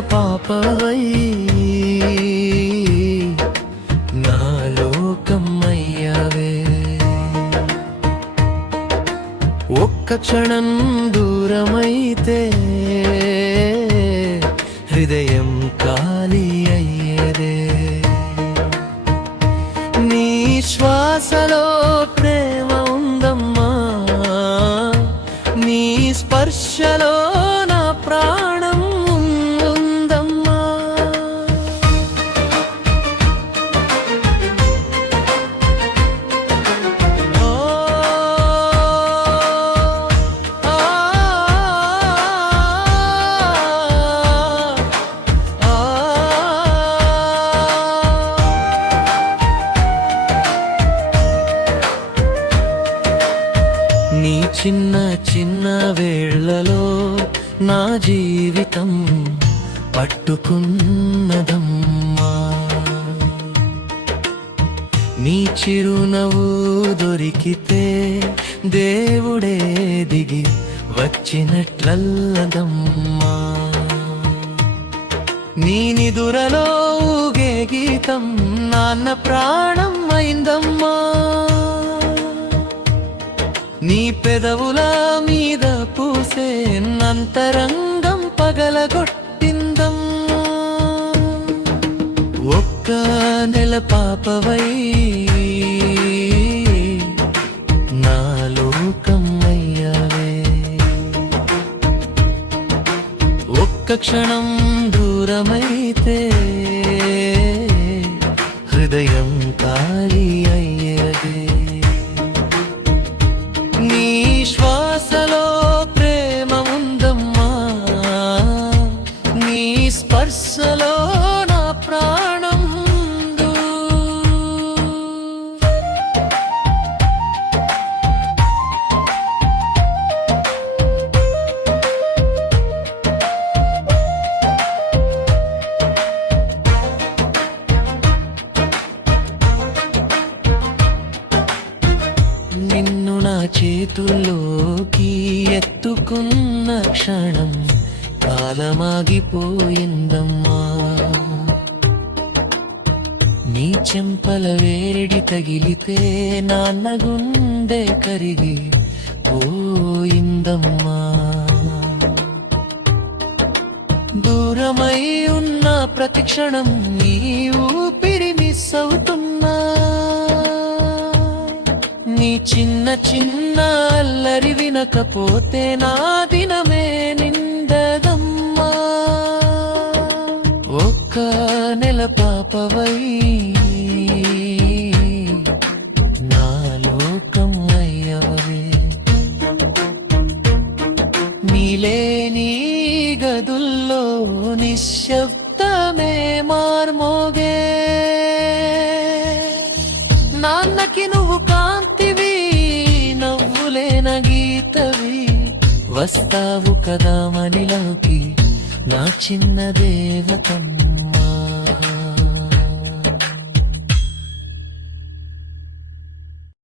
పాపవై నా లోకం ఒక్క క్షణం దూరమైతే హృదయం ఖాళీ అయ్యేదే. నీ శ్వాసలో ప్రేమ ఉందమ్మా నీ స్పర్శలో చిన్న వేళ్ళలో నా జీవితం పట్టుకున్నదమ్మా. నీ చిరునవ్వు దొరికితే దేవుడే దిగి వచ్చినట్లల్లదమ్మా. నీ నిదురలో ఊగే గీతం నాన్న ప్రాణం అయిందమ్మా. నీ పెదవుల మీద పూసే అంతరంగం పగలగొట్టిందం. ఒక్క నెల పాపవై ఒక్క క్షణం దూరమైతే హృదయం ఖాళీ అయ్యేదే. చేతుల్లోకి ఎత్తుకున్న క్షణం కాలమాగిపోయిందమ్మా. నీ చెంపల వేడి తగిలితే నాన్న గుండె కరిగి పోయిందమ్మా. దూరమై ఉన్న ప్రతిక్షణం నీ ఊపిరి మిస్ అవుతున్నా. చిన్న చిన్న అల్లరి వినకపోతే నా దినమే నిందదమ్మా ఒక్క నెల పాపవై నా లోకం అయ్యవే. నీలేని గదుల్లో నిశ్శబ్దమే మార్మోగే. నాన్నకి నువ్వు వస్తావు కదా మనిలోకి నా చిన్న దేవతమ్మ.